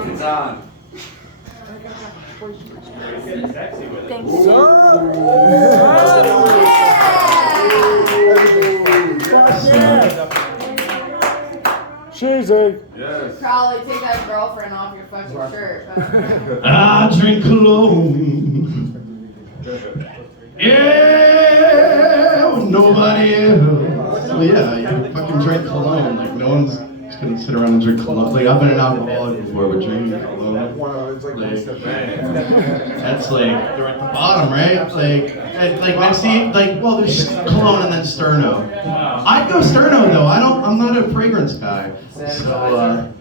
It's on. Thanks. Cheesy. Yes. Probably take that girlfriend off your fucking shirt. I drink cologne. Yeah, with nobody else. Well, yeah, you fucking drink cologne. Like, no one's just gonna sit around and drink cologne. Like, I've been an alcoholic before, but drinking cologne. Like, that's like, they're at the bottom, right? Like next to you, like, well, there's cologne and then Sterno. I'd go Sterno though. I'm not a fragrance guy. So,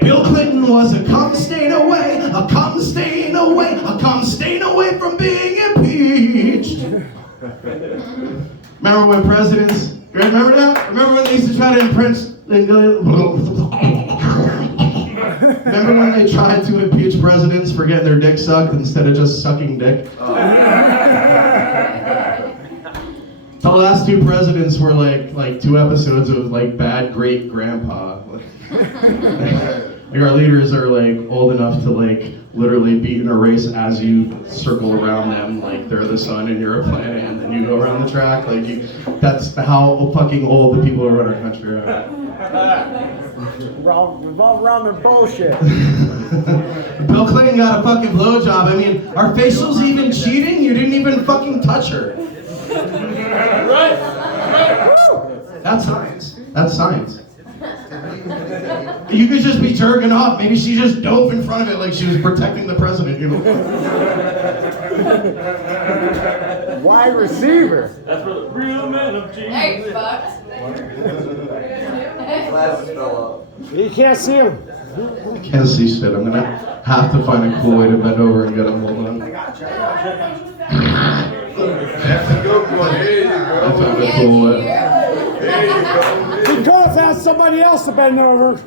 Bill Clinton was a cum stain away, a cum stain away, a cum stain away from being impeached. Remember when presidents, remember that? Remember when they used to try to impeach, remember when they tried to impeach presidents for getting their dick sucked instead of just sucking dick? The last two presidents were like 2 episodes of like Bad Great Grandpa. Like our leaders are like old enough to like literally be in a race as you circle around them, like they're the sun and you're a planet, and then you go around the track. Like that's how fucking old the people who run our country are. Revolve around their bullshit. Bill Clinton got a fucking blowjob. I mean, are facials even cheating? You didn't even fucking touch her. Right. That's science. That's science. You could just be jerking off. Maybe she just dove in front of it like she was protecting the president, you know? Wide receiver. That's for the real men of Jesus. Hey, fucked. Glasses fell off. You can't see him. I can't see shit. I'm gonna have to find a cool way to bend over and get him. Hold on. There you go, boy. There you I go. found a cool way. There you go. You could have found somebody else to bend over.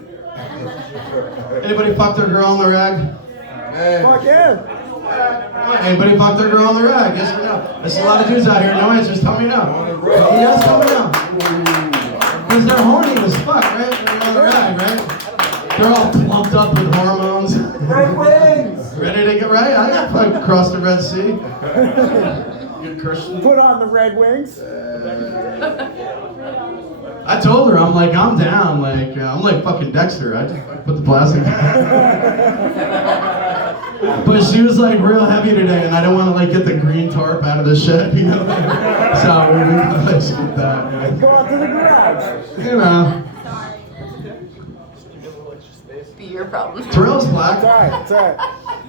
Anybody fuck their girl on the rag? Man. Fuck yeah. Anybody fuck their girl on the rag? Yes or no? There's a lot of dudes out here. No answers. Tell me no. Yes, tell me no. Because they're horny as fuck, right? They're on the rag, right? They're all plumped up with hormones. Red wings. Ready to get right? I got fucked across the Red Sea. Good Christian. Put on the Red Wings. I told her, I'm like, I'm down. Like, I'm like fucking Dexter. I just put the plastic. But she was like real heavy today, and I don't want to like get the green tarp out of the shed, you know? So we can like skip that. Go out to the garage. You know. Be your problem. Terrell's black. It's all right.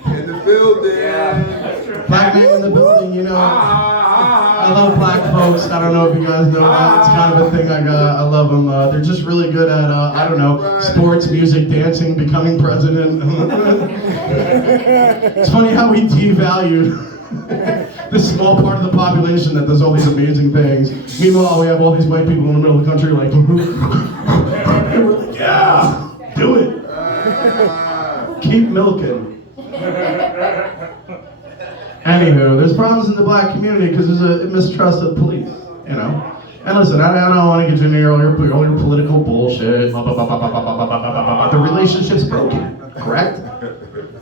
In the building. Black man in the building, you know. I love black folks. I don't know if you guys know that. It's kind of a thing I love them. They're just really good at, I don't know, sports, music, dancing, becoming president. It's funny how we devalue this small part of the population that does all these amazing things. Meanwhile, we have all these white people in the middle of the country like, and we're like, yeah, do it. Keep milking. Anywho, there's problems in the black community because there's a mistrust of police, you know? And listen, I don't want to get into all your political bullshit. The relationship's broken, correct?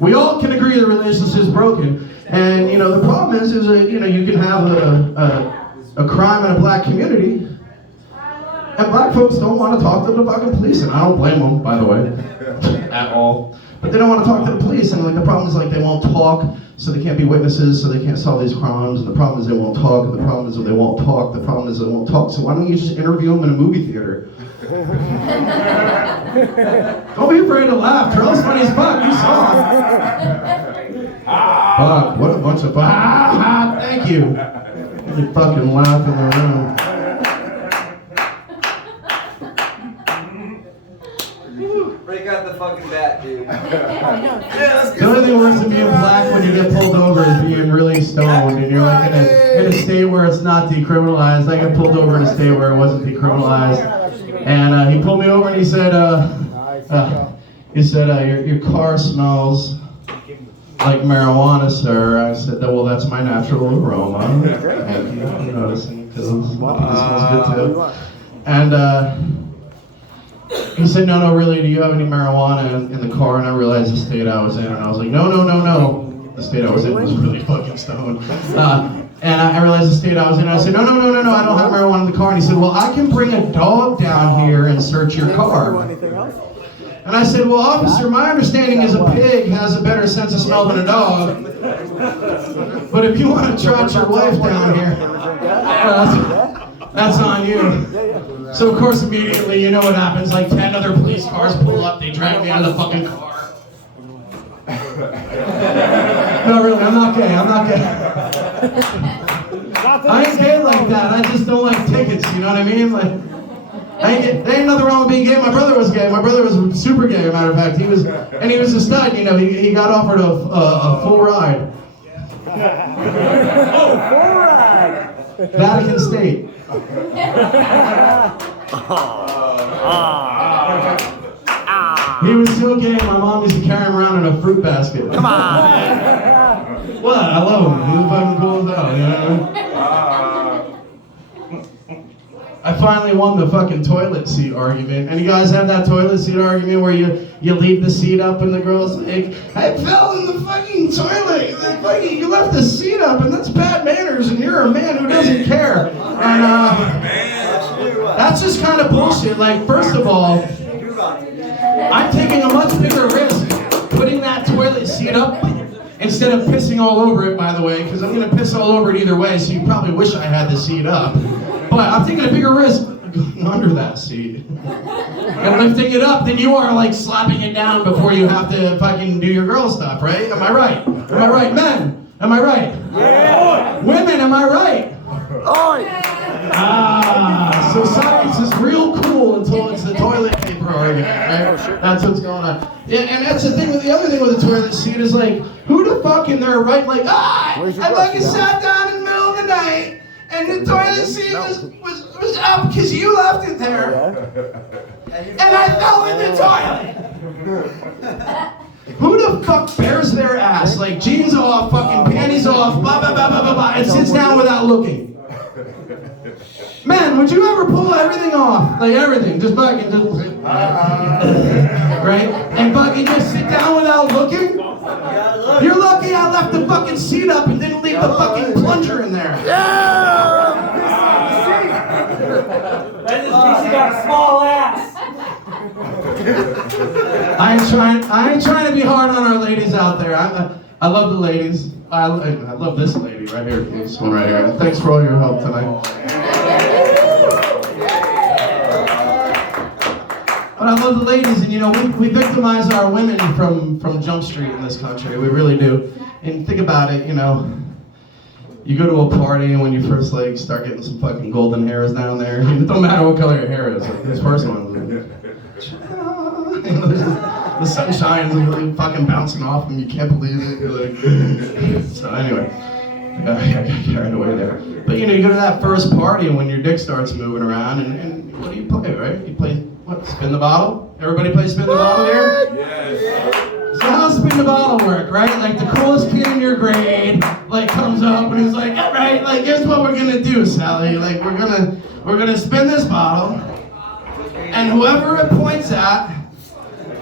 We all can agree the relationship's broken. And, you know, the problem is that, you know, you can have a crime in a black community, and black folks don't want to talk to the fucking police, and I don't blame them, by the way, at all. But they don't want to talk to the police, and like the problem is like they won't talk, so they can't be witnesses, so they can't solve these crimes. And the problem is they won't talk, and the problem is that they won't talk. The problem is they won't talk. So why don't you just interview them in a movie theater? Don't be afraid to laugh. Terrell's funny as fuck. You saw him. Fuck! What a bunch of fuck! Thank you. You fucking laugh in the room. Break out the fucking bat, dude. Yeah, let's The only thing worse than being black when you get pulled over is being really stoned, and you're like in a state where it's not decriminalized. I got pulled over in a state where it wasn't decriminalized, and he pulled me over and he said, your car smells like marijuana, sir. I said, well, that's my natural aroma, and you noticing because it smells good too, and. He said, no, really, do you have any marijuana in the car? And I realized the state I was in, and I was like, no. The state I was in was really fucking stoned. And I realized the state I was in, and I said, no, I don't have marijuana in the car. And he said, well, I can bring a dog down here and search your car. And I said, well, officer, my understanding is a pig has a better sense of smell than a dog. But if you want to trot your wife down here, that's on you. So, of course, immediately, you know what happens. Like 10 other police cars pull up, they drag me out of the fucking car. No, really, I'm not gay. I ain't gay like that. I just don't like tickets, you know what I mean? Like, there ain't nothing wrong with being gay. My brother was gay. My brother was super gay, as a matter of fact. He was a stud, you know. He got offered a full ride. Oh, full ride. Vatican State. He was so gay, my mom used to carry him around in a fruit basket. Come on. What? I love him. He was fucking cool as hell, you know? I finally won the fucking toilet seat argument. And you guys have that toilet seat argument where you leave the seat up and the girl's like, I fell in the fucking toilet. Like, you left the seat up and that's bad manners and you're a man who doesn't care. And that's just kind of bullshit. Like, first of all, I'm taking a much bigger risk putting that toilet seat up instead of pissing all over it, by the way, because I'm going to piss all over it either way, so you probably wish I had the seat up. But I'm taking a bigger risk going under that seat. And lifting it up than you are, like, slapping it down before you have to fucking do your girl stuff, right? Am I right? Am I right? Men, am I right? Yeah. Women, am I right? So science is real cool until it's the toilet paper argument, right? That's what's going on. Yeah, and that's the thing. The other thing with the toilet seat is like, who the fuck in there right? Like, I fucking sat down in the middle of the night, and the toilet seat was up because you left it there, and I fell in the toilet. Who the fuck bears their ass? Like, jeans off, fucking panties off, blah, blah, blah, blah, blah, blah, and sits down without looking. Man, would you ever pull everything off? Like, everything, just fucking, right? And fucking just sit down without looking? You're lucky I left the fucking seat up and didn't leave the fucking plunger in there. That is DC got a small ass. I ain't trying to be hard on our ladies out there. I love the ladies. I love this lady right here. This one right here. Thanks for all your help tonight. But I love the ladies, and you know, we victimize our women from Jump Street in this country. We really do. And think about it, you know. You go to a party, and when you first like start getting some fucking golden hairs down there, it don't matter what color your hair is. Like, this first one, the sun shines and you're fucking bouncing off and you can't believe it. You're like, so anyway, I got carried away there. But you know, you go to that first party and when your dick starts moving around, and what do you play, right? You play, what, spin the bottle? Everybody play spin the bottle here? Yes. So how's spin the bottle work, right? Like the coolest kid in your grade, like comes up and he's like, all right, like here's what we're gonna do, Sally. Like we're gonna spin this bottle, and whoever it points at,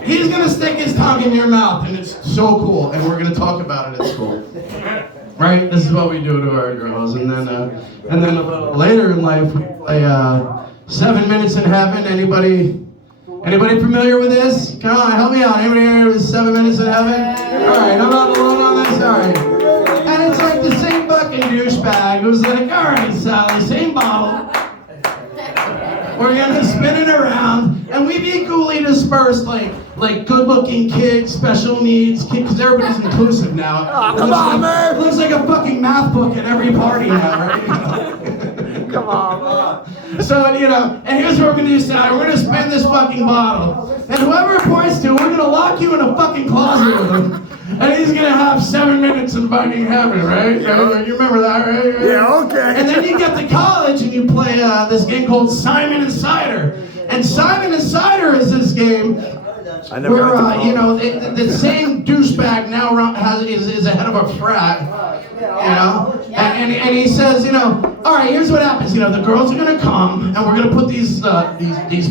he's gonna stick his tongue in your mouth, and it's so cool, and we're gonna talk about it at school. Right? This is what we do to our girls, and then a little later in life, we play 7 Minutes in Heaven. Anybody familiar with this? Come on, help me out. Anybody here with 7 Minutes in Heaven? All right, I'm not alone on this. All right. And it's like the same fucking douchebag who's like, all right, Sally, same bottle. We're gonna spin it around, and we be equally dispersed, like good-looking kids, special needs kids, because everybody's inclusive now. Oh, come on, man! It looks like a fucking math book at every party now, right? Come on, man. So, you know, and here's what we're gonna do, Sally. We're gonna spin this fucking bottle, and whoever it points to, we're gonna lock you in a fucking closet with him. And he's gonna have 7 minutes in fucking heaven, right? Yeah. You remember that, right? Yeah, okay. And then you get to college and you play this game called Simon and Cider. And Simon and Cider is this game where, you know, the same douchebag now is a head of a frat, you know? And he says, you know, all right, here's what happens. You know, the girls are gonna come and we're gonna put these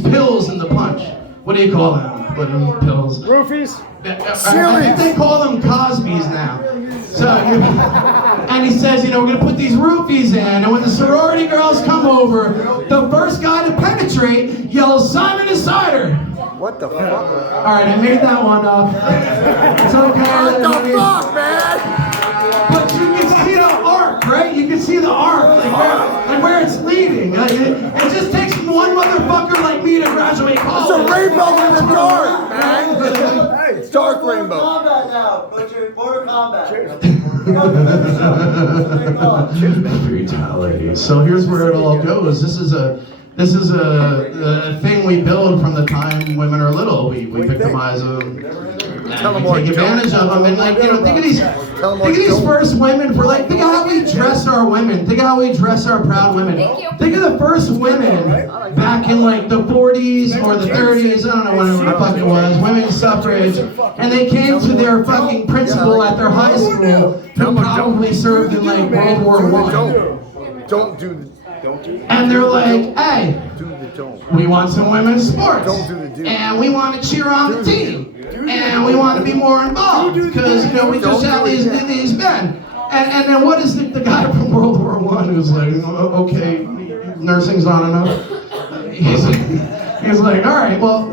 pills in the punch. what do you call them? What are them pills? Roofies? I think they call them Cosby's now. So, and he says, you know, we're gonna put these roofies in, and when the sorority girls come over, the first guy to penetrate yells, "Simon is cider." What the fuck? All right, I made that one up. It's okay. What the fuck, man? But you can see the arc, right? You can see the arc, like where it's leading. It just takes one motherfucker like me to graduate college. It's a rainbow in the dark, man. Hey, it's dark rainbow. Combat now. Butcher, border combat. Brutality. So here's where it all goes. This is a thing we build from the time women are little. We victimize them. And we take advantage of them, and like, you know, think of these first women for like, think of how we dress our women, think of how we dress our proud women. Think of the first women back in like the 40s or the 30s, I don't know whatever the fuck it was, women's suffrage, and they came to their fucking principal at their high school who probably served in like World War I. Don't do the And they're like, hey, we want some women's sports, Don't do the do. and we want to cheer on the team, and we want to be more involved, because, you know, we just have these men. And then what is the guy from World War I who's like, okay, nursing's not enough? He's like, all right, well,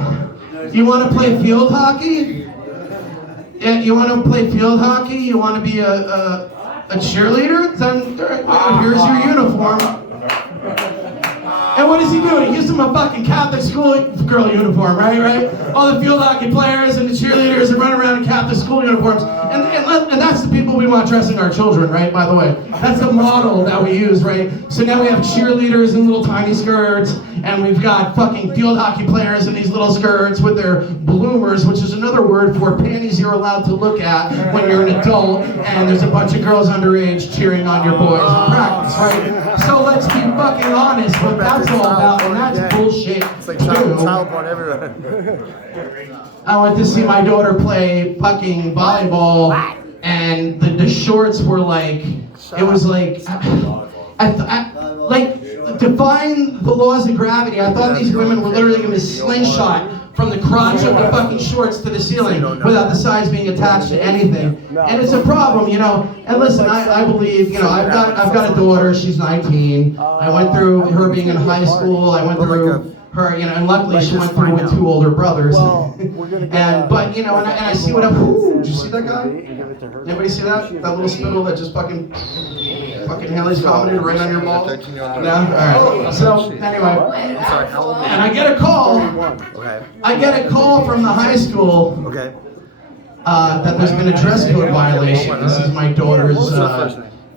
you want to play field hockey? Yeah, you want to play field hockey? You want to be a cheerleader? Then here's your uniform. And what is he doing? He gives them a fucking Catholic school girl uniform, right? All the field hockey players and the cheerleaders are running around in Catholic school uniforms. And that's the people we want dressing our children, right, by the way. That's the model that we use, right? So now we have cheerleaders in little tiny skirts, and we've got fucking field hockey players in these little skirts with their bloomers, which is another word for panties you're allowed to look at when you're an adult, and there's a bunch of girls underage cheering on your boys in practice, right? So let's be fucking honest what that's all about, and that's bullshit. It's like child porn everywhere. I went to see my daughter play fucking volleyball, and the shorts were like, it was like, like, defying the laws of gravity. I thought these women were literally going to slingshot from the crotch of the fucking shorts to the ceiling without the sides being attached to anything. And it's a problem, you know. And listen, I believe, you know, I've got a daughter, she's 19. I went through her being in high school, I went through her, you know, and luckily she went through with 2 older brothers. But you know, and I see what did you see that guy? Anybody see that? That little spittle that just fucking Haley's commented right on your ball? No? Alright. So, anyway. And I get a call. I get a call from the high school that there's been a dress code violation. This is my daughter's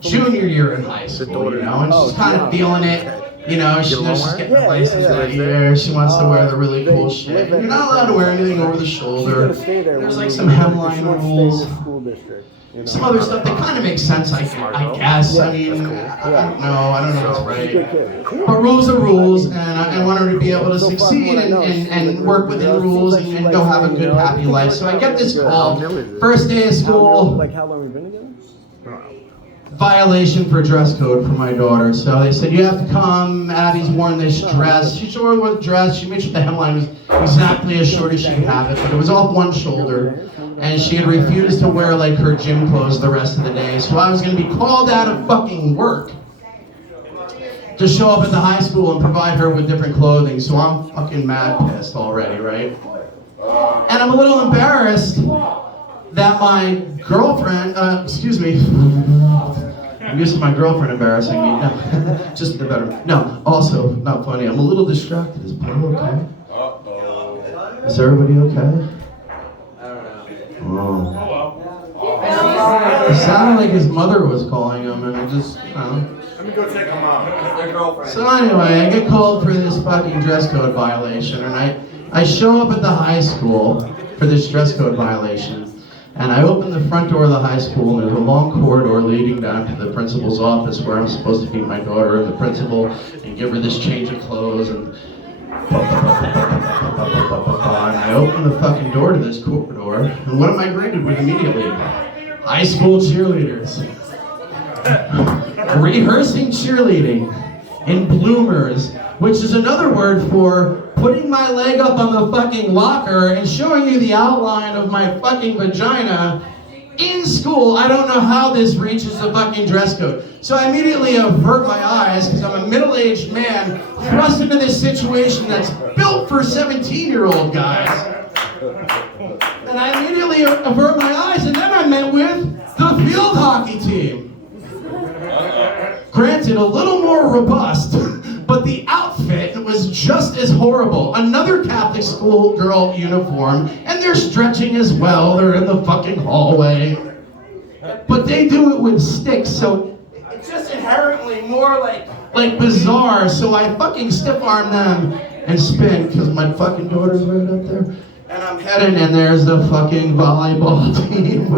junior year in high school, you know, and she's kind of feeling it. You know, she's getting her license that year. She wants to wear the really cool shit. You're not allowed to wear anything over the shoulder. There's like some hemline rules. Some other stuff that kind of makes sense, I guess. I mean, I don't know what's right. But rules are rules, and I want her to be able to succeed and work within the rules and go have a good, happy life. So I get this call, first day of school. Like, how long have we been together? Violation for dress code for my daughter. So they said, you have to come, Abby's worn this dress. She wore the dress, she made sure the hemline was exactly as short as she could have it, but it was off one shoulder. And she had refused to wear like her gym clothes the rest of the day. So I was gonna be called out of fucking work to show up at the high school and provide her with different clothing. So I'm fucking mad pissed already, right? And I'm a little embarrassed that my girlfriend, I'm used to my girlfriend embarrassing me. No, just the better. No, also not funny. I'm a little distracted. Is Paul okay? Is everybody okay? Oh. It sounded like his mother was calling him, and I just, Let me go check him out. Their girlfriend. So anyway, I get called for this fucking dress code violation, and I show up at the high school for this dress code violation. And I open the front door of the high school, and there's a long corridor leading down to the principal's office where I'm supposed to meet my daughter and the principal and give her this change of clothes. And I open the fucking door to this corridor, and what am I greeted with immediately? High school cheerleaders. Rehearsing cheerleading in bloomers, which is another word for putting my leg up on the fucking locker and showing you the outline of my fucking vagina in school. I don't know how this reaches the fucking dress code. So I immediately avert my eyes because I'm a middle-aged man thrust into this situation that's built for 17-year-old guys. And I immediately avert my eyes, and then I met with the field hockey team. Granted, a little more robust, but the outfit was just as horrible. Another Catholic school girl uniform, and they're stretching as well. They're in the fucking hallway. But they do it with sticks, so it's just inherently more like bizarre. So I fucking stiff-arm them and spin, because my fucking daughter's right up there. And I'm heading, and there's the fucking volleyball team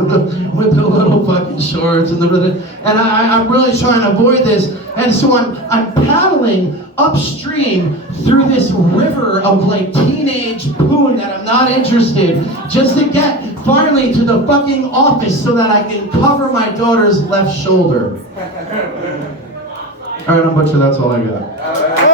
with the little fucking shorts and I'm really trying to avoid this. And so I'm paddling upstream through this river of like teenage poon that I'm not interested, just to get finally to the fucking office so that I can cover my daughter's left shoulder. All right, I'm Butcher. That's all I got.